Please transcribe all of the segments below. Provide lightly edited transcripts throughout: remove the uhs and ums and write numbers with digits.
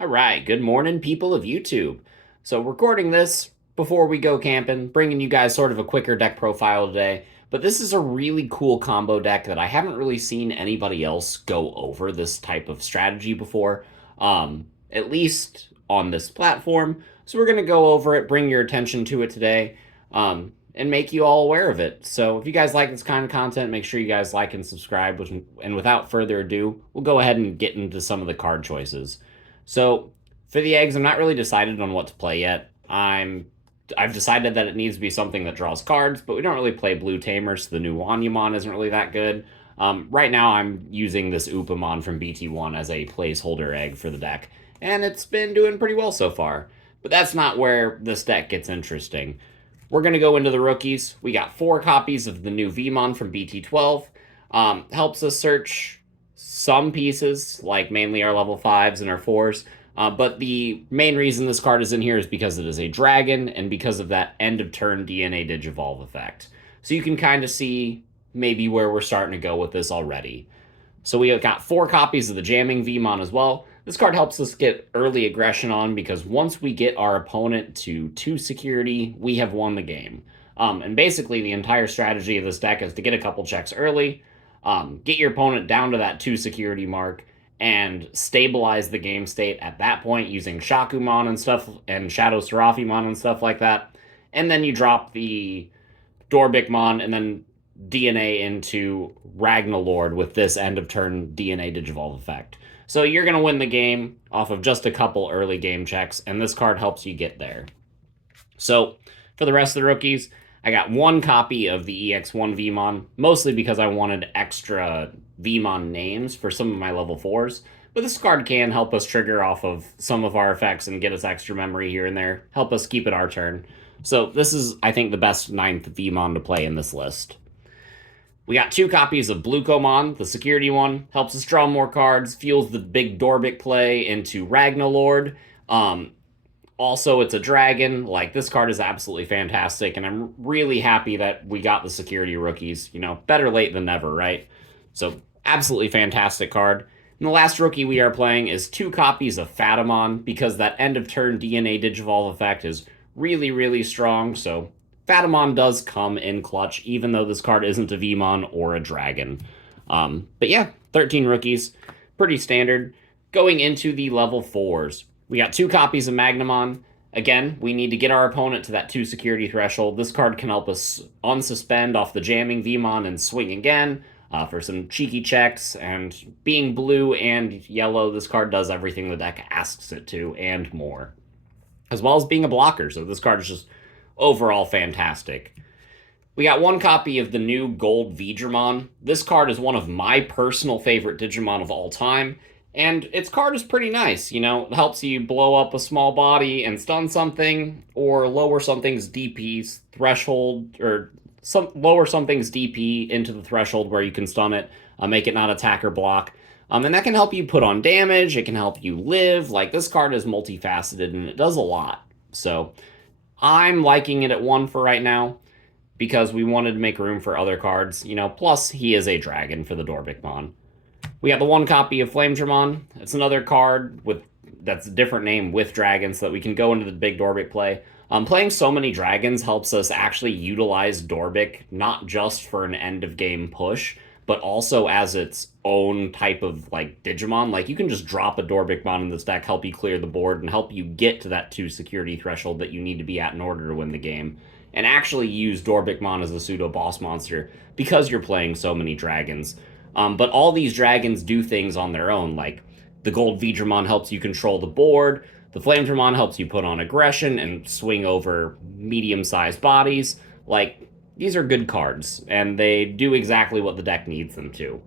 All right, good morning, people of YouTube. So, recording this before we go camping, bringing you guys sort of a quicker deck profile today. But this is a really cool combo deck that I haven't really seen anybody else go over this type of strategy before, at least on this platform. So, we're going to go over it, bring your attention to it today, and make you all aware of it. So, if you guys like this kind of content, make sure you guys like and subscribe. And without further ado, we'll go ahead and get into some of the card choices. So for the eggs, I'm not really decided on what to play yet. I've decided that it needs to be something that draws cards, but we don't really play Blue Tamers, so the new Wanyamon isn't really that good. Right now, I'm using this Upamon from BT1 as a placeholder egg for the deck, and it's been doing pretty well so far. But that's not where this deck gets interesting. We're going to go into the rookies. We got 4 copies of the new Vmon from BT12. Helps us search some pieces, like mainly our level 5s and our 4s. But the main reason this card is in here is because it is a dragon and because of that end of turn DNA Digivolve effect. So you can kind of see maybe where we're starting to go with this already. So we have got 4 copies of the Jamming Vmon as well. This card helps us get early aggression on because once we get our opponent to 2 security, we have won the game. And basically the entire strategy of this deck is to get a couple checks early, get your opponent down to that 2 security mark, and stabilize the game state at that point using Shakumon and stuff, and Shadow Serafimon and stuff like that. And then you drop the Dorbikmon and then DNA into Ragnalord with this end of turn DNA Digivolve effect. So you're going to win the game off of just a couple early game checks, and this card helps you get there. So for the rest of the rookies, I got 1 copy of the EX1 Vmon, mostly because I wanted extra Vmon names for some of my level 4s. But this card can help us trigger off of some of our effects and get us extra memory here and there, help us keep it our turn. So this is, I think, the best 9th Vmon to play in this list. We got 2 copies of Blucomon, the security one, helps us draw more cards, fuels the big Dorbik play into Ragnalord. Also, it's a dragon. Like, this card is absolutely fantastic, and I'm really happy that we got the security rookies. You know, better late than never, right? So, absolutely fantastic card. And the last rookie we are playing is 2 copies of Fatamon, because that end of turn DNA Digivolve effect is really, really strong. So, Fatamon does come in clutch, even though this card isn't a Vmon or a dragon. But yeah, 13 rookies. Pretty standard. Going into the level 4s. We got 2 copies of Magnamon. Again, we need to get our opponent to that 2 security threshold. This card can help us unsuspend off the Jamming Vmon and swing again for some cheeky checks. And being blue and yellow, this card does everything the deck asks it to and more. As well as being a blocker, so this card is just overall fantastic. We got 1 copy of the new Gold Veedramon. This card is one of my personal favorite Digimon of all time. And its card is pretty nice, you know, it helps you blow up a small body and stun something, or lower something's DP threshold, or lower something's DP into the threshold where you can stun it, make it not attack or block. And that can help you put on damage, it can help you live. Like, this card is multifaceted and it does a lot. So, I'm liking it at 1 for right now, because we wanted to make room for other cards, you know, plus he is a dragon for the Dorbikmon. We got the 1 copy of Flamedramon. It's another card that's a different name with dragons so that we can go into the big Dorbik play. Playing so many dragons helps us actually utilize Dorbik, not just for an end of game push, but also as its own type of like Digimon. Like, you can just drop a Dorbikmon in this deck, help you clear the board, and help you get to that 2 security threshold that you need to be at in order to win the game. And actually use Dorbikmon as a pseudo boss monster because you're playing so many dragons. But all these dragons do things on their own, like the Gold Veedramon helps you control the board, the Flamedramon helps you put on aggression and swing over medium-sized bodies. Like, these are good cards, and they do exactly what the deck needs them to.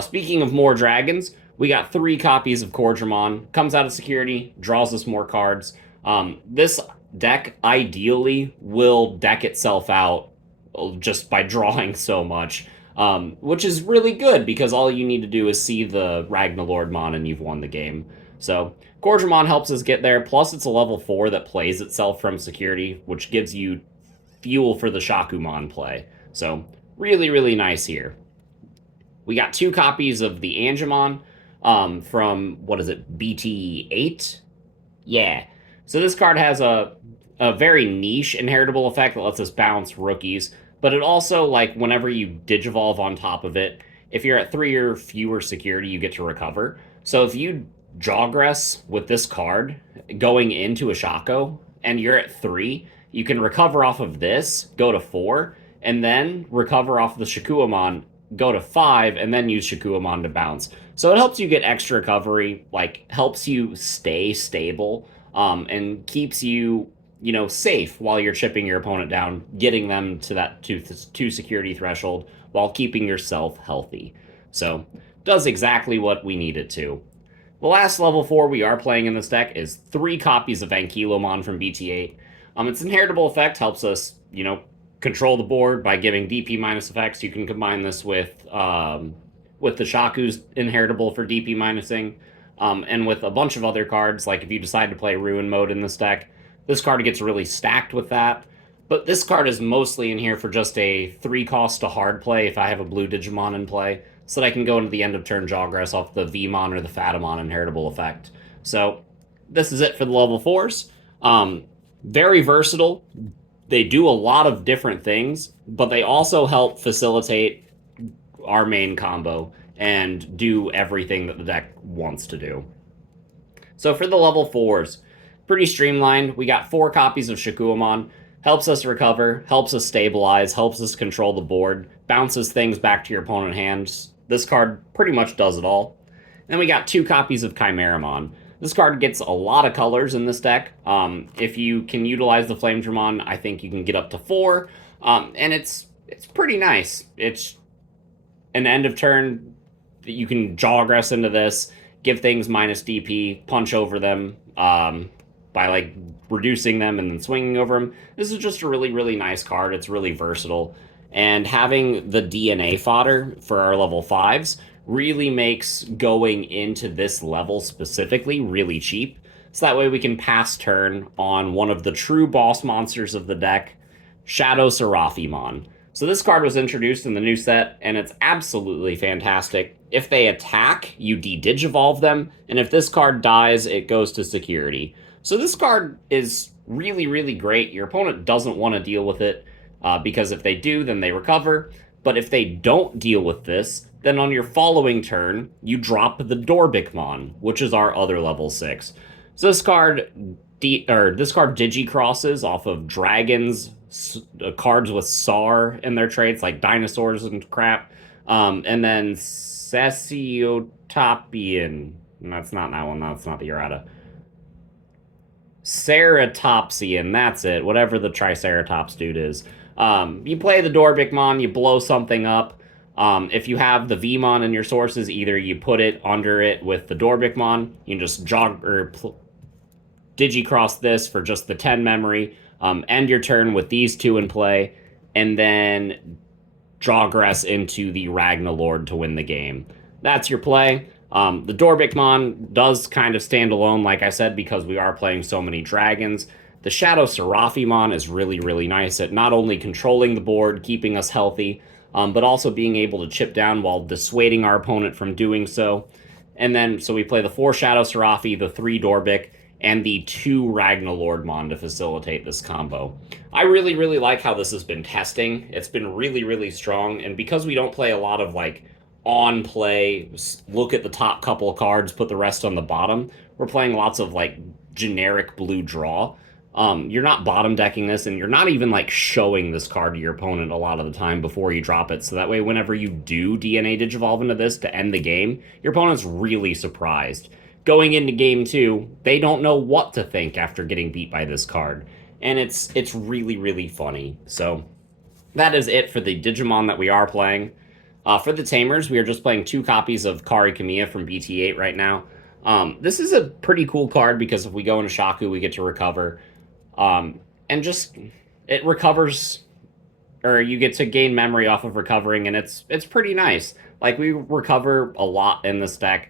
Speaking of more dragons, we got 3 copies of Cordramon, comes out of security, draws us more cards. This deck ideally will deck itself out just by drawing so much. Which is really good because all you need to do is see the Ragnalordmon and you've won the game. So, Cordramon helps us get there, plus it's a level 4 that plays itself from security, which gives you fuel for the Shakumon play. So, really, really nice here. We got 2 copies of the Angemon. from, what is it, BT8? Yeah. So this card has a very niche inheritable effect that lets us bounce rookies, but it also, like, whenever you digivolve on top of it, if you're at 3 or fewer security, you get to recover. So if you jawgress with this card going into a Shaco and you're at 3, you can recover off of this, go to 4, and then recover off the Shakuamon, go to 5, and then use Shakuamon to bounce. So it helps you get extra recovery, like helps you stay stable, and keeps you, safe while you're chipping your opponent down, getting them to that two security threshold while keeping yourself healthy. So does exactly what we need it to. The last level 4 we are playing in this deck is 3 copies of Ankylomon from BT8. Its inheritable effect helps us, control the board by giving DP minus effects. You can combine this with the Shaku's inheritable for DP minusing, and with a bunch of other cards. Like if you decide to play Ruin mode in this deck, this card gets really stacked with that. But this card is mostly in here for just a 3 cost to hard play if I have a blue Digimon in play, so that I can go into the end of turn Jawgrass off the Vmon or the Fatamon inheritable effect. So this is it for the level 4s. Very versatile. They do a lot of different things, but they also help facilitate our main combo and do everything that the deck wants to do. So for the level 4s, pretty streamlined. We got 4 copies of Shakuamon. Helps us recover, helps us stabilize, helps us control the board, bounces things back to your opponent's hands. This card pretty much does it all. Then we got 2 copies of Chimeramon. This card gets a lot of colors in this deck. If you can utilize the Flame Dramon, I think you can get up to 4. And it's pretty nice. It's an end of turn that you can Jawgrass into this, give things minus DP, punch over them by like reducing them and then swinging over them. This is just a really, really nice card. It's really versatile. And having the DNA fodder for our level 5s really makes going into this level specifically really cheap. So that way we can pass turn on one of the true boss monsters of the deck, Shadow Seraphimon. So this card was introduced in the new set, and it's absolutely fantastic. If they attack, you de-digivolve them, and if this card dies, it goes to security. So this card is really, really great. Your opponent doesn't want to deal with it, because if they do, then they recover. But if they don't deal with this, then on your following turn, you drop the Dorbikmon, which is our other level 6. So this card digicrosses off of dragons, cards with SAR in their traits, like dinosaurs and crap. And then Sessiotopian. That's not that one. That's not the errata. Ceratopsian, that's it. Whatever the Triceratops dude is. You play the Dorbikmon, you blow something up. If you have the Vmon in your sources, either you put it under it with the Dorbikmon, you can just digicross this for just the 10 memory, end your turn with these 2 in play, and then Jawgrass into the Ragnalord to win the game. That's your play. The Dorbikmon does kind of stand alone, like I said, because we are playing so many dragons. The Shadow Seraphimon is really, really nice at not only controlling the board, keeping us healthy, but also being able to chip down while dissuading our opponent from doing so. And then, so we play the 4 Shadow Seraphi, the 3 Dorbik, and the 2 Ragnalordmon to facilitate this combo. I really, really like how this has been testing. It's been really, really strong, and because we don't play a lot of, like, on play, look at the top couple of cards, put the rest on the bottom, we're playing lots of, like, generic blue draw. You're not bottom decking this, and you're not even like showing this card to your opponent a lot of the time before you drop it. So that way, whenever you do DNA Digivolve into this to end the game, your opponent's really surprised. Going into game 2, they don't know what to think after getting beat by this card. And it's really, really funny. So that is it for the Digimon that we are playing. For the Tamers, we are just playing 2 copies of Kari Kamiya from BT8 right now. This is a pretty cool card because if we go into Shaku, we get to recover. And just, it recovers, or you get to gain memory off of recovering, and it's pretty nice. Like, we recover a lot in this deck,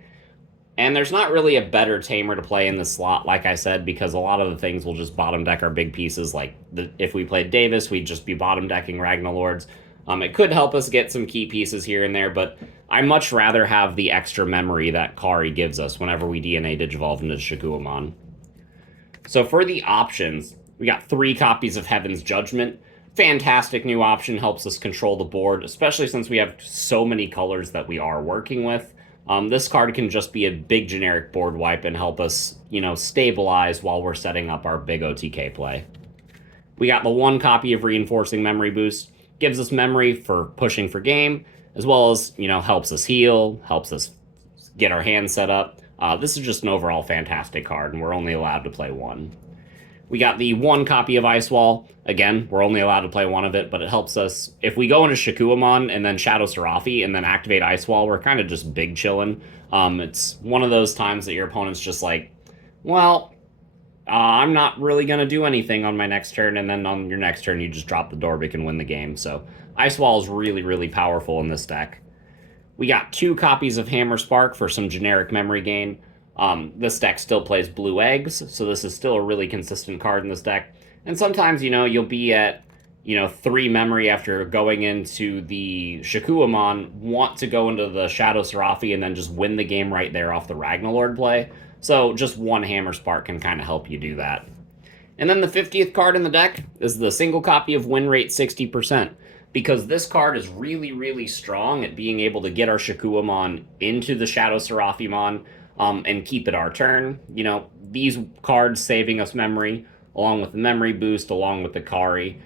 and there's not really a better tamer to play in the slot, like I said, because a lot of the things will just bottom deck our big pieces. Like, if we played Davis, we'd just be bottom decking Ragnalords. It could help us get some key pieces here and there, but I much rather have the extra memory that Kari gives us whenever we DNA Digivolve into Shikuamon. So for the options, we got 3 copies of Heaven's Judgment. Fantastic new option, helps us control the board, especially since we have so many colors that we are working with. This card can just be a big generic board wipe and help us, stabilize while we're setting up our big OTK play. We got the 1 copy of Reinforcing Memory Boost. Gives us memory for pushing for game, as well as, helps us heal, helps us get our hand set up. This is just an overall fantastic card, and we're only allowed to play 1. We got the 1 copy of Ice Wall. Again, we're only allowed to play 1 of it, but it helps us. If we go into Shikuamon and then Shadow Serafi and then activate Ice Wall, we're kind of just big chilling. It's one of those times that your opponent's just like, well, I'm not really going to do anything on my next turn, and then on your next turn, you just drop the Dorbic and win the game. So Ice Wall is really, really powerful in this deck. We got 2 copies of Hammer Spark for some generic memory gain. This deck still plays blue eggs, so this is still a really consistent card in this deck. And sometimes, you'll be at, 3 memory after going into the Shikuamon, want to go into the Shadow Serafi and then just win the game right there off the Ragnalord play. So just 1 Hammer Spark can kind of help you do that. And then the 50th card in the deck is the single copy of Win Rate 60%. Because this card is really, really strong at being able to get our Shikuamon into the Shadow Serafimon and keep it our turn. These cards saving us memory, along with the memory boost, along with the Kari.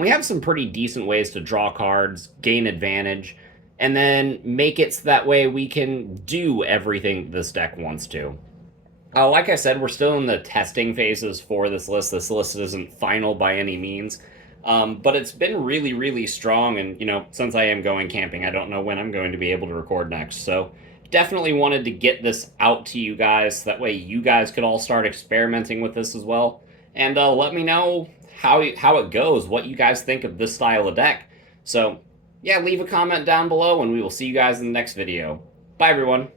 We have some pretty decent ways to draw cards, gain advantage, and then make it so that way we can do everything this deck wants to. Like I said, we're still in the testing phases for this list. This list isn't final by any means. But it's been really, really strong, and, since I am going camping, I don't know when I'm going to be able to record next, so definitely wanted to get this out to you guys, so that way you guys could all start experimenting with this as well, and let me know how it goes, what you guys think of this style of deck. So, yeah, leave a comment down below, and we will see you guys in the next video. Bye, everyone!